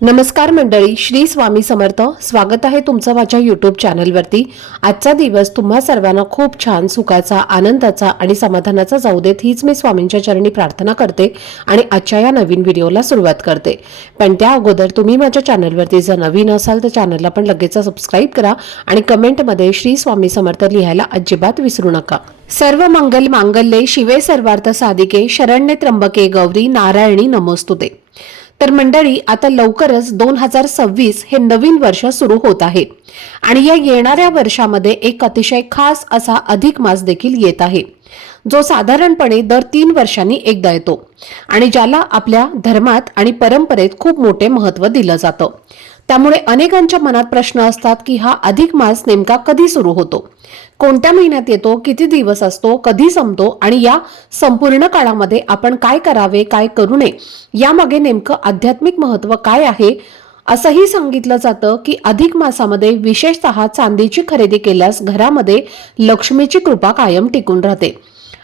नमस्कार मंडळी, श्री स्वामी समर्थ. स्वागत आहे तुमचं माझ्या यूट्यूब चॅनलवरती. आजचा दिवस तुम्हा सर्वांना खूप छान, सुखाचा, आनंदाचा आणि समाधानाचा जाऊ देत, हीच मी स्वामींच्या चरणी प्रार्थना करते आणि आजच्या या नवीन व्हिडिओला सुरुवात करते. पण त्या अगोदर तुम्ही माझ्या चॅनलवरती जर नवीन असाल तर चॅनलला पण लगेच सबस्क्राईब करा आणि कमेंटमध्ये श्री स्वामी समर्थ लिहायला अजिबात विसरू नका. सर्व मंगल मांगल्ये शिवे सर्वार्थ साधिके शरण्ये त्र्यंबके गौरी नारायणी नमोस्तुते. तर मंडळी, आता लवकरच 2026 हे नवीन वर्ष सुरू होत आहे आणि या येणाऱ्या वर्षामध्ये एक अतिशय खास असा अधिक मास देखील येत आहे, जो साधारणपणे दर 3 वर्षांनी एकदा येतो आणि ज्याला आपल्या धर्मात आणि परंपरेत खूप मोठे महत्त्व दिलं जातं. त्यामुळे अनेकांच्या मनात प्रश्न असतात की हा अधिक मास नेमका कधी सुरू होतो, कोणत्या महिन्यात येतो, किती दिवस असतो, कधी संपतो आणि या संपूर्ण काळामध्ये आपण काय करावे, काय करू नये, यामागे नेमकं आध्यात्मिक महत्त्व काय आहे. असंही सांगितलं जातं की अधिक मासामध्ये विशेषतः चांदीची खरेदी केल्यास घरामध्ये लक्ष्मीची कृपा कायम टिकून राहते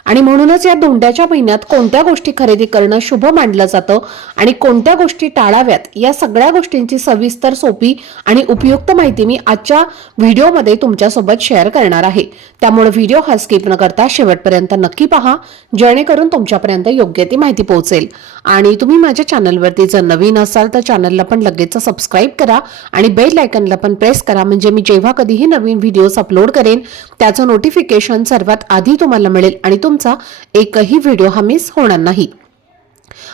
आणि म्हणूनच या धोंड्याच्या महिन्यात कोणत्या गोष्टी खरेदी करणं शुभ मानलं जातं आणि कोणत्या गोष्टी टाळाव्यात, या सगळ्या गोष्टींची सविस्तर, सोपी आणि उपयुक्त माहिती मी आजच्या व्हिडिओमध्ये तुमच्यासोबत शेअर करणार आहे. त्यामुळे व्हिडिओ हा स्किप न करता शेवटपर्यंत नक्की पहा, जेणेकरून तुमच्यापर्यंत योग्य ती माहिती पोहोचेल. आणि तुम्ही माझ्या चॅनलवरती जर नवीन असाल तर चॅनलला पण लगेच सबस्क्राईब करा आणि बेल आयकॉनला पण प्रेस करा, म्हणजे मी जेव्हा कधीही नवीन व्हिडिओज अपलोड करेन त्याचं नोटिफिकेशन सर्वात आधी तुम्हाला मिळेल आणि तुमचा एकही व्हिडिओ हा मिस होणार नाही.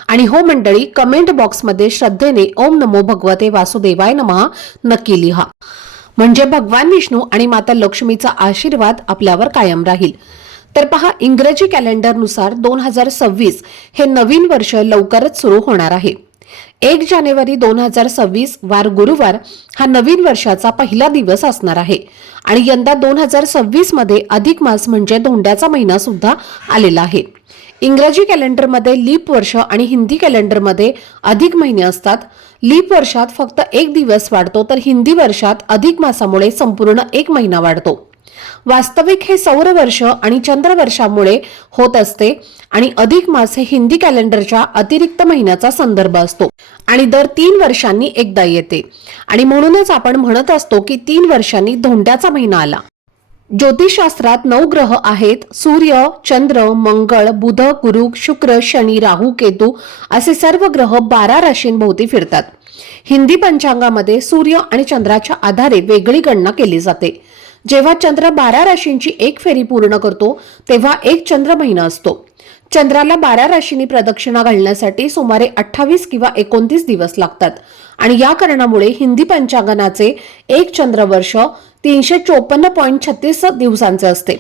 आणि हो मंडळी, कमेंट बॉक्समध्ये श्रद्धेने ओम नमो भगवते वासुदेवाय नमः नक्की लिहा, म्हणजे भगवान विष्णू आणि माता लक्ष्मीचा आशीर्वाद आपल्यावर कायम राहील. तर पहा, इंग्रजी कॅलेंडरनुसार 2026 हे नवीन वर्ष लवकरच सुरू होणार आहे. 1 जानेवारी 2026 वार गुरुवार हा नवीन वर्षाचा पहिला दिवस असणार आहे आणि यंदा 2026 मध्ये अधिक मास म्हणजे धोंड्याचा महिना सुद्धा आलेला आहे. इंग्रजी कॅलेंडरमध्ये लीप वर्ष आणि हिंदी कॅलेंडरमध्ये अधिक महिने असतात. लीप वर्षात फक्त 1 दिवस वाढतो, तर हिंदी वर्षात अधिक मासामुळे संपूर्ण 1 महिना वाढतो. वास्तविक हे सौर वर्ष आणि चंद्र वर्षामुळे होत असते आणि अधिक मास हे हिंदी कॅलेंडरच्या अतिरिक्त महिन्याचा संदर्भ असतो आणि दर 3 वर्षांनी एकदा येते आणि म्हणूनच आपण म्हणत असतो की 3 वर्षांनी धोंड्याचा महिना आला. ज्योतिषशास्त्रात 9 ग्रह आहेत: सूर्य, चंद्र, मंगळ, बुध, गुरु, शुक्र, शनी, राहू, केतू असे सर्व ग्रह 12 राशींभोवती फिरतात. हिंदी पंचांगामध्ये सूर्य आणि चंद्राच्या आधारे वेगळी गणना केली जाते. जेव्हा चंद्र 12 राशींची एक फेरी पूर्ण करतो तेव्हा एक चंद्र महिना असतो. चंद्राला 12 राशींनी प्रदक्षिणा घालण्यासाठी सुमारे 28 किंवा 29 दिवस लागतात आणि या कारणामुळे हिंदी पंचांगणाचे एक चंद्रवर्ष 354.36 दिवसांचे असते.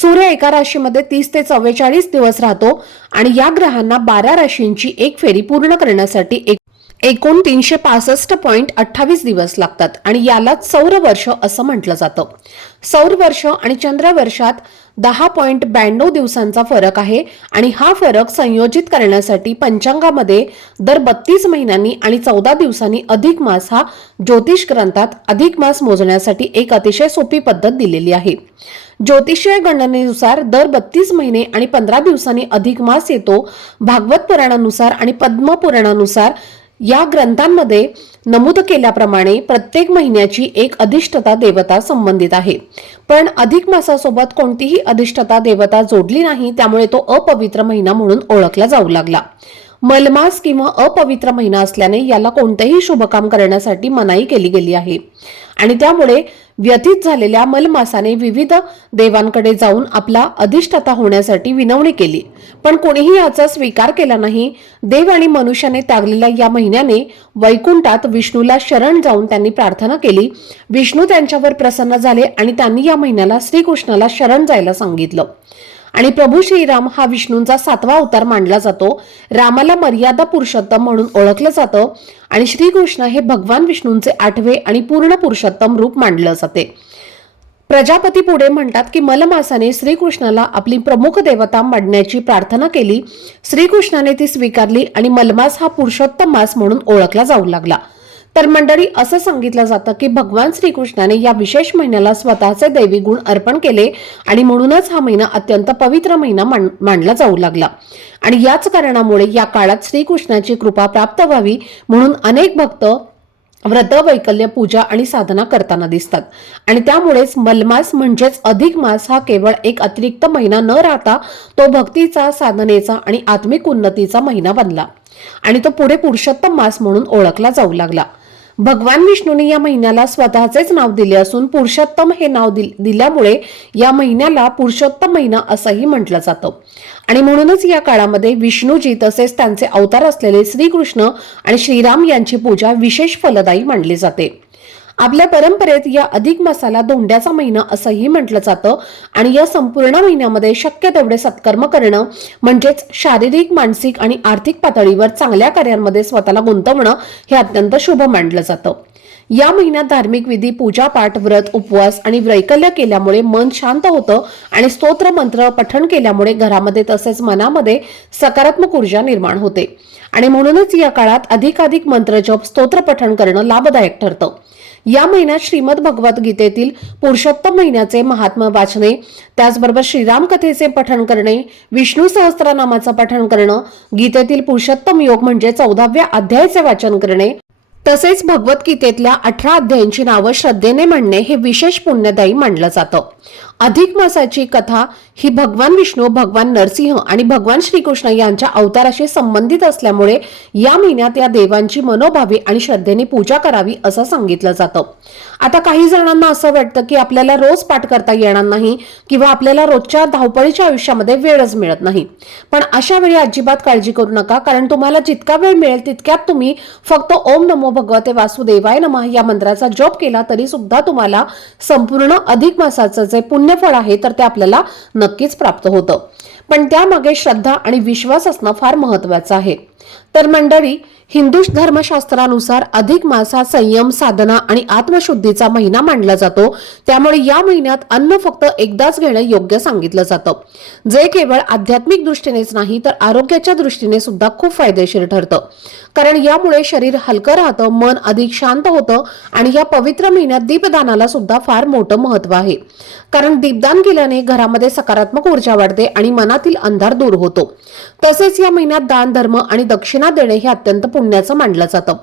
सूर्य एका राशीमध्ये 30 ते 44 दिवस राहतो आणि या ग्रहांना 12 राशींची एक फेरी पूर्ण करण्यासाठी एकूण 365.28 दिवस लागतात आणि यालाच सौर वर्ष असं म्हटलं जातं. सौर वर्ष आणि चंद्र वर्षात 10.92 दिवसांचा फरक आहे आणि हा फरक संयोजित करण्यासाठी पंचांगामध्ये दर 32 महिन्यांनी आणि 14 दिवसांनी अधिक मास हा ज्योतिष ग्रंथात अधिक मास मोजण्यासाठी एक अतिशय सोपी पद्धत दिलेली आहे. ज्योतिषीय गणनेनुसार दर 32 महिने आणि 15 दिवसांनी अधिक मास येतो. भागवत पुराणानुसार आणि पद्म पुराणानुसार या ग्रंथांमध्ये नमूद केल्याप्रमाणे प्रत्येक महिन्याची एक अधिष्ठता देवता संबंधित आहे, पण अधिक मासासोबत कोणतीही अधिष्ठता देवता जोडली नाही, त्यामुळे तो अपवित्र महिना म्हणून ओळखला जाऊ लागला. मलमास किंवा अपवित्र महिना असल्याने याला कोणतेही शुभकाम करण्यासाठी मनाई केली गेली आहे आणि त्यामुळे व्यतीत झालेल्या मलमासाने विविध देवांकडे जाऊन आपला अधिष्ठता होण्यासाठी विनवणी केली, पण कोणीही याचा स्वीकार केला नाही. देव आणि मनुष्याने त्यागलेल्या या महिन्याने वैकुंठात विष्णूला शरण जाऊन त्यांनी प्रार्थना केली. विष्णू त्यांच्यावर प्रसन्न झाले आणि त्यांनी या महिन्याला श्रीकृष्णाला शरण जायला सांगितलं आणि प्रभू श्रीराम हा विष्णूंचा 7वा अवतार मानला जातो. रामाला मर्यादा पुरुषोत्तम म्हणून ओळखलं जातं आणि श्रीकृष्ण हे भगवान विष्णूंचे 8वे आणि पूर्ण पुरुषोत्तम रूप मानलं जाते. प्रजापती पुढे म्हणतात की मलमासाने श्रीकृष्णाला आपली प्रमुख देवता मानण्याची प्रार्थना केली. श्रीकृष्णाने ती स्वीकारली आणि मलमास हा पुरुषोत्तम मास म्हणून ओळखला जाऊ लागला. तर मंडळी, असं सांगितलं जातं की भगवान श्रीकृष्णाने या विशेष महिन्याला स्वतःचे दैवी गुण अर्पण केले आणि म्हणूनच हा महिना अत्यंत पवित्र महिना मानला जाऊ लागला आणि याच कारणामुळे या काळात श्रीकृष्णाची कृपा प्राप्त व्हावी म्हणून अनेक भक्त व्रत, वैकल्य, पूजा आणि साधना करताना दिसतात आणि त्यामुळेच मलमास म्हणजेच अधिक मास हा केवळ एक अतिरिक्त महिना न राहता तो भक्तीचा, साधनेचा आणि आत्मिक उन्नतीचा महिना बनला आणि तो पुढे पुरुषोत्तम मास म्हणून ओळखला जाऊ लागला. भगवान विष्णूने या महिन्याला स्वतःचेच नाव दिले असून पुरुषोत्तम हे नाव दिल्यामुळे या महिन्याला पुरुषोत्तम महिना असंही म्हटलं जातं आणि म्हणूनच या काळामध्ये विष्णूजी तसेच त्यांचे अवतार असलेले श्रीकृष्ण आणि श्रीराम यांची पूजा विशेष फलदायी मानली जाते. आपल्या परंपरेत या अधिक मासाला धोंड्याचा महिना असंही म्हटलं जातं आणि या संपूर्ण महिन्यामध्ये शक्य तेवढे सत्कर्म करणं म्हणजेच शारीरिक, मानसिक आणि आर्थिक पातळीवर चांगल्या कार्यांमध्ये स्वतःला गुंतवणं हे अत्यंत शुभ मानलं जातं. या महिन्यात धार्मिक विधी, पूजापाठ, व्रत, उपवास आणि वैकल्य केल्यामुळे मन शांत होतं आणि स्तोत्र मंत्र पठण केल्यामुळे घरामध्ये तसेच मनामध्ये सकारात्मक ऊर्जा निर्माण होते आणि म्हणूनच या काळात अधिकाधिक मंत्रजप, स्तोत्र पठण करणं लाभदायक ठरतं. या महिन्यात श्रीमद भगवत गीतेतील पुरुषोत्तम महिन्याचे महात्म्य वाचणे, त्याचबरोबर श्रीराम कथेचे पठण करणे, विष्णू सहस्त्रनामाचं पठण करणं, गीतेतील पुरुषोत्तम योग म्हणजे 14व्या अध्यायाचे वाचन करणे, तसेच भगवद्गीतेतल्या 18 अध्यायांची नावं श्रद्धेने म्हणणे हे विशेष पुण्यदायी मानलं जातं. अधिक मासाची कथा ही भगवान विष्णू, भगवान नरसिंह आणि भगवान श्रीकृष्ण यांच्या अवताराशी संबंधित असल्यामुळे या महिन्यात या देवांची मनोभावे आणि श्रद्धेने पूजा करावी असं सांगितलं जातं. आता काही जणांना असं वाटतं की आपल्याला रोज पाठ करता येणार नाही किंवा आपल्याला रोजच्या धावपळीच्या आयुष्यामध्ये वेळच मिळत नाही, पण अशा वेळी अजिबात काळजी करू नका, कारण तुम्हाला जितका वेळ मिळेल तितक्यात तुम्ही फक्त ओम नमो भगवते वासुदेवाय नमः या मंत्राचा जप केला तरी सुद्धा तुम्हाला संपूर्ण अधिक मासाचं जे पुण्यफळ आहे तर ते आपल्याला नक्कीच प्राप्त होतं. पण त्यामागे श्रद्धा आणि विश्वास असणं फार महत्वाचं आहे. तर मंडळी, हिंदू धर्मशास्त्रानुसार अधिक मास हा संयम, साधना आणि आत्मशुद्धीचा महिना मानला जातो. त्यामुळे या महिन्यात अन्न फक्त एकदाच घेणं योग्य सांगितलं जातं, जे केवळ आध्यात्मिक दृष्टीनेच नाही तर आरोग्याच्या दृष्टीने सुद्धा खूप फायदेशीर ठरतं. कारण यामुळे शरीर हलकं राहतं, मन अधिक शांत होतं आणि या पवित्र महिन्यात दीपदानाला सुद्धा फार मोठं महत्व आहे. कारण दीपदान केल्याने घरामध्ये सकारात्मक ऊर्जा वाढते आणि मनातील अंधार दूर होतो. तसेच या महिन्यात दान, धर्म आणि दक्षिणा देणे हे अत्यंत पुण्याचं मानलं जातं.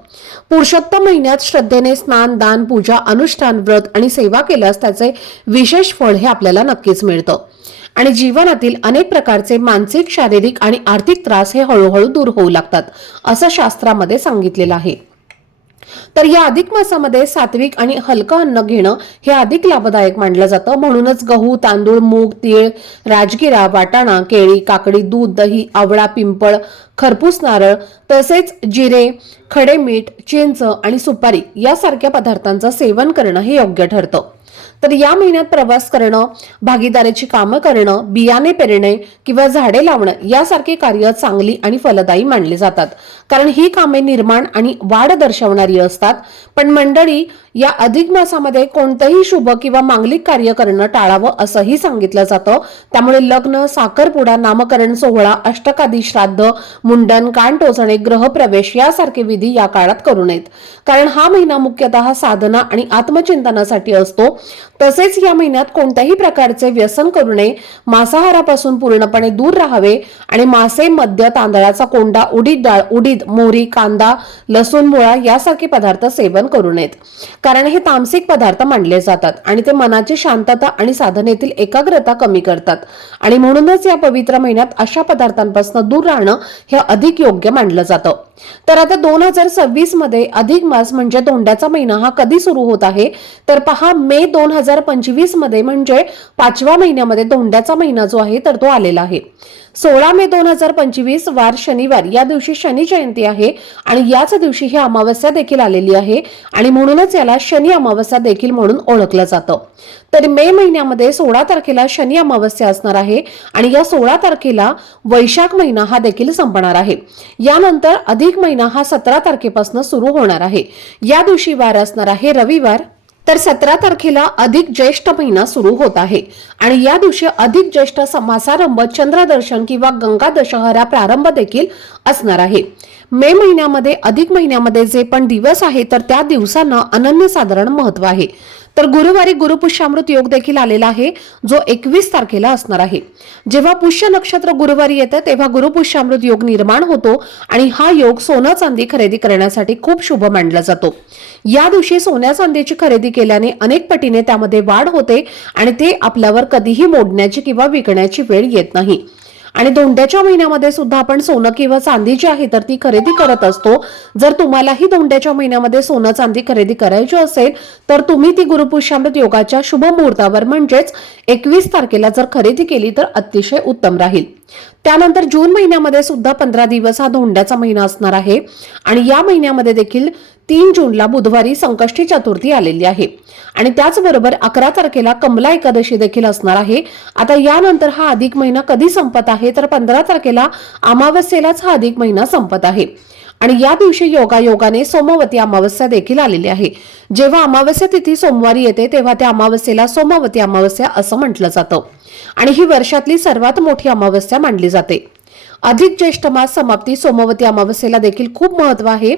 पुरुषोत्तम महिन्यात श्रद्धेने स्नान, दान, पूजा, अनुष्ठान, व्रत आणि सेवा केल्यास त्याचे विशेष फळ हे आपल्याला नक्कीच मिळतं आणि जीवनातील अनेक प्रकारचे मानसिक, शारीरिक आणि आर्थिक त्रास हे हळूहळू दूर होऊ लागतात असं शास्त्रामध्ये सांगितलेलं आहे. तर या अधिक मासामध्ये सात्विक आणि हलकं अन्न घेणं हे अधिक लाभदायक मानलं जातं. म्हणूनच गहू, तांदूळ, मूग, तीळ, राजगिरा, वाटाणा, केळी, काकडी, दूध, दही, आवळा, पिंपळ, खरपूस नारळ तसेच जिरे, खडे मीठ, चिंच आणि सुपारी यासारख्या पदार्थांचं सेवन करणं हे योग्य ठरतं. तर या महिन्यात प्रवास करणं, भागीदारीची कामं करणं, बियाणे पेरणे किंवा झाडे लावणं यासारखी कार्य चांगली आणि फलदायी मानली जातात, कारण ही कामे निर्माण आणि वाढ दर्शवणारी असतात. पण मंडळी, या अधिक मासामध्ये कोणतंही शुभ किंवा मांगलिक कार्य करणं टाळावं असंही सांगितलं जातं. त्यामुळे लग्न, साखरपुडा, नामकरण सोहळा, अष्टकादी श्राद्ध, मुंडन, कान टोचणे, ग्रहप्रवेश यासारखे विधी या काळात करू नयेत, कारण हा महिना मुख्यतः साधना आणि आत्मचिंतनासाठी असतो. तसेच या महिन्यात कोणत्याही प्रकारचे व्यसन करू नये, मांसाहारापासून पूर्णपणे दूर राहावे आणि मासे, मद्य, तांदळाचा कोंडा, उडीद डाळ, उडीद, मोहरी, कांदा, लसूण, मुळा यासारखे पदार्थ सेवन करू नयेत, कारण हे तामसिक पदार्थ मानले जातात आणि ते मनाची शांतता आणि साधनेतील एकाग्रता कमी करतात आणि म्हणूनच या पवित्र महिन्यात अशा पदार्थांपासून दूर राहणं हे अधिक योग्य मानलं जातं. तर आता 2026 मध्ये अधिक मास म्हणजे धोंड्याचा महिना हा कधी सुरू होत आहे तर पहा, मे 2025 मध्ये म्हणजे 5व्या महिन्यामध्ये धोंड्याचा महिना जो आहे तर तो आलेला आहे. 16 मे 2025 वार शनिवार, या दिवशी शनी जयंती आहे आणि याच दिवशी ही अमावस्या देखील आलेली आहे आणि म्हणूनच याला शनी अमावस्या देखील म्हणून ओळखलं जातं. तर मे महिन्यामध्ये 16 तारखेला शनी अमावस्या असणार आहे आणि या 16 तारखेला वैशाख महिना हा देखील संपणार आहे. यानंतर अधिक महिना हा 17 तारखेपासून सुरू होणार आहे. या दिवशी वार असणार आहे रविवार. तर 17 तारखेला अधिक ज्येष्ठ महिना सुरू होत आहे आणि या दिवशी अधिक ज्येष्ठ समासारंभ, चंद्रदर्शन किंवा गंगा दशहरा प्रारंभ देखील असणार आहे. मे महिन्यामध्ये अधिक महिन्यामध्ये जे पण दिवस आहे तर त्या दिवसांना अनन्यसाधारण महत्व आहे। तर गुरुवारी गुरुपुष्यामृत योग देखील आलेला आहे, जो 21 तारखेला असणार आहे। जेव्हा पुष्य नक्षत्र गुरुवारी येतं तेव्हा गुरुपुष्यामृत योग निर्माण होतो आणि हा योग सोनं चांदी खरेदी करण्यासाठी खूप शुभ मानला जातो। या दिवशी सोन्या चांदीची खरेदी केल्याने अनेक पटीने त्यामध्ये वाढ होते आणि ते आपल्यावर कधीही मोडण्याची किंवा विकण्याची वेळ येत नाही। आणि धोंड्याच्या महिन्यामध्ये सुद्धा आपण सोनं किंवा चांदी जी आहे तर ती खरेदी करत असतो। जर तुम्हालाही धोंड्याच्या महिन्यामध्ये सोनं चांदी खरेदी करायची असेल तर तुम्ही ती गुरुपुष्यामृत योगाच्या शुभ मुहूर्तावर म्हणजेच 21 तारखेला जर खरेदी केली तर अतिशय उत्तम राहील। त्यानंतर जून महिन्यामध्ये सुद्धा 15 दिवस हा धोंड्याचा महिना असणार आहे आणि या महिन्यामध्ये देखील 3 जूनला बुधवारी संकष्टी चतुर्थी आलेली आहे आणि त्याचबरोबर 11 तारखेला कमला एकादशी देखील असणार आहे। आता यानंतर हा अधिक महिना कधी संपत आहे तर 15 तारखेला अमावस्येलाच हा अधिक महिना संपत आहे आणि या दिवशी योगायोगाने सोमवती अमावस्या देखील आलेली आहे। जेव्हा अमावस्या तिथी सोमवारी येते तेव्हा त्या अमावस्येला सोमवती अमावस्या असं म्हटलं जातं आणि ही वर्षातली सर्वात मोठी अमावस्या मानली जाते। अधिक ज्येष्ठ मास समाप्ती सोमवती अमावस्येला देखील खूप महत्व आहे।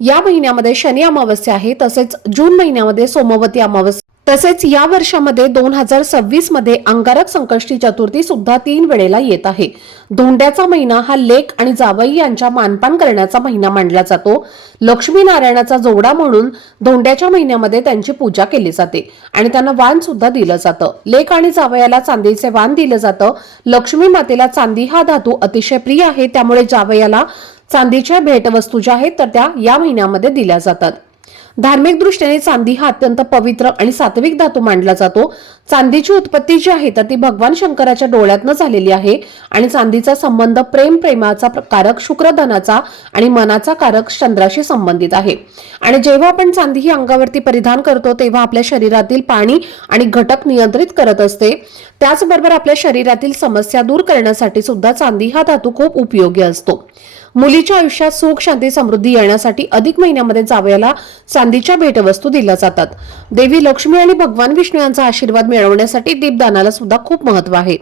या महिन्यामध्ये शनी अमावस्या आहे, तसेच जून महिन्यामध्ये सोमवती अमावस्या, तसेच या वर्षामध्ये 2026 मध्ये अंगारक संकष्टी चतुर्थी सुद्धा 3 वेळेला येत आहे। धोंड्याचा महिना हा लेक आणि जावई यांच्या मानपान करण्याचा महिना मानला जातो। लक्ष्मी नारायणाचा जोडा म्हणून धोंड्याच्या महिन्यामध्ये त्यांची पूजा केली जाते आणि त्यांना वाण सुद्धा दिलं जातं। लेक आणि जावयाला चांदीचे वाण दिलं जातं। लक्ष्मी मातेला चांदी हा धातू अतिशय प्रिय आहे, त्यामुळे जावयाला चांदीच्या भेटवस्तू ज्या आहेत तर त्या या महिन्यामध्ये दिल्या जातात। धार्मिक दृष्टीने चांदी हा अत्यंत पवित्र आणि सात्विक धातू मानला जातो। चांदीची उत्पत्ती जी आहे तर ती भगवान शंकराच्या डोळ्यातनं झालेली आहे आणि चांदीचा संबंध प्रेमाचा कारक शुक्रधनाचा आणि मनाचा कारक चंद्राशी संबंधित आहे। आणि जेव्हा आपण चांदी ही अंगावरती परिधान करतो तेव्हा आपल्या शरीरातील पाणी आणि घटक नियंत्रित करत असते। त्याचबरोबर आपल्या शरीरातील समस्या दूर करण्यासाठी सुद्धा चांदी हा धातू खूप उपयोगी असतो। मुलीच्या आयुष्यात सुख शांती समृद्धी येण्यासाठी अधिक महिन्यामध्ये जावयाला चांदीच्या भेटवस्तू दिल्या जातात। देवी लक्ष्मी आणि भगवान विष्णू यांचा आशीर्वाद मिळवण्यासाठी दीपदानाला सुद्धा खूप महत्व आहे,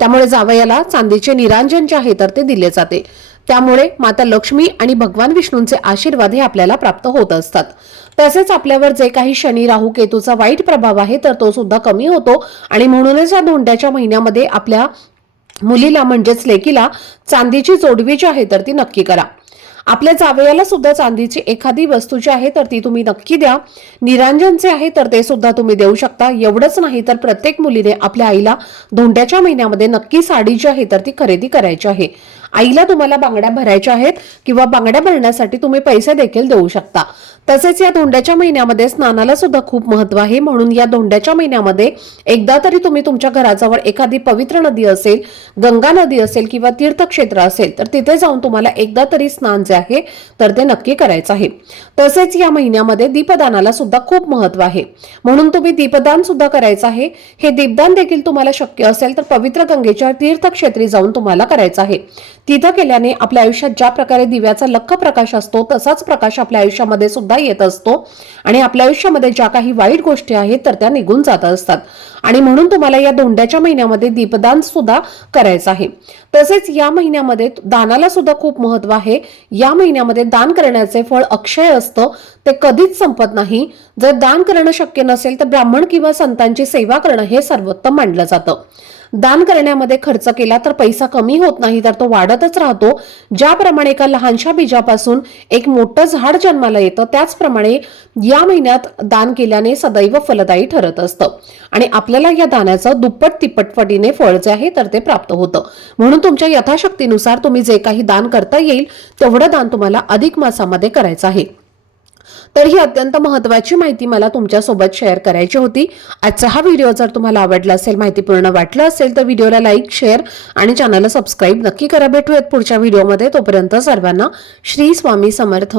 त्यामुळे जावयाला चांदीचे निरांजन जे आहे तर ते दिले जाते। त्यामुळे माता लक्ष्मी आणि भगवान विष्णूंचे आशीर्वाद हे आपल्याला प्राप्त होत असतात। तसेच आपल्यावर जे काही शनी राहू केतूचा वाईट प्रभाव आहे तर तो सुद्धा कमी होतो आणि म्हणूनच या धोंड्याच्या महिन्यामध्ये आपल्या मुलीला म्हणजेच लेकीला चांदीची जोडवी जी आहे तर ती नक्की करा। आपल्या जावयाला सुद्धा चांदीची एखादी वस्तू जी आहे तर ती तुम्ही नक्की द्या। निरांजनचे आहे तर ते सुद्धा तुम्ही देऊ शकता। एवढंच नाही तर प्रत्येक मुलीने आपल्या आईला धोंड्याच्या महिन्यामध्ये नक्की साडी जी आहे तर ती खरेदी करायची आहे। आईला तुम्हाला बांगड्या भरायच्या आहेत किंवा बांगड्या भरण्यासाठी तुम्ही पैसे देखील देऊ शकता। तसेच या धोंड्याच्या महिन्यामध्ये स्नानाला सुद्धा खूप महत्व आहे, म्हणून या धोंड्याच्या महिन्यामध्ये एकदा तरी तुम्ही तुमच्या घराजवळ एखादी पवित्र नदी असेल, गंगा नदी असेल किंवा तीर्थक्षेत्र असेल तर तिथे जाऊन तुम्हाला एकदा तरी स्नान जे आहे तर ते नक्की करायचं आहे। तसेच या महिन्यामध्ये दीपदानाला सुद्धा खूप महत्व आहे, म्हणून तुम्ही दीपदान सुद्धा करायचं आहे। हे दीपदान देखील तुम्हाला शक्य असेल तर पवित्र गंगेच्या तीर्थक्षेत्री जाऊन तुम्हाला करायचं आहे। तिथं केल्याने आपल्या आयुष्यात ज्या प्रकारे दिव्याचा लख्ख प्रकाश असतो तसाच प्रकाश आपल्या आयुष्यामध्ये सुद्धा येत असतो आणि आपल्या आयुष्यामध्ये ज्या काही वाईट गोष्टी आहेत तर त्या निघून जात असतात आणि म्हणून तुम्हाला या धोंड्याच्या महिन्यामध्ये दीपदान सुद्धा करायचं आहे। तसेच या महिन्यामध्ये दानाला सुद्धा खूप महत्व आहे। या महिन्यामध्ये दान करण्याचे फळ अक्षय असतं, ते कधीच संपत नाही। जर दान करणं शक्य नसेल तर ब्राह्मण किंवा संतांची सेवा करणं हे सर्वोत्तम मानलं जातं। दान करण्यामध्ये खर्च केला तर पैसा कमी होत नाही तर तो वाढतच राहतो। ज्याप्रमाणे एका लहानशा बीजापासून एक मोठं झाड जन्माला येतं त्याचप्रमाणे या महिन्यात दान केल्याने सदैव फलदायी ठरत असतं आणि आपल्याला या दानाचं दुप्पट तिप्पट पटीने फळ जे आहे तर ते प्राप्त होतं। म्हणून तुमच्या यथाशक्तीनुसार तुम्ही जे काही दान करता येईल तेवढं दान तुम्हाला अधिक मासामध्ये करायचं आहे। तर ही अत्यंत महत्त्वाची माहिती मला तुमच्या सोबत शेअर करायची होती। आजचा हा व्हिडिओ जर तुम्हाला आवडला असेल, माहितीपूर्ण वाटला असेल तर व्हिडिओला लाईक, शेअर आणि चॅनलला सबस्क्राईब नक्की करा। भेटूयात पुढच्या व्हिडिओमध्ये, तोपर्यंत सर्वांना श्री स्वामी समर्थ।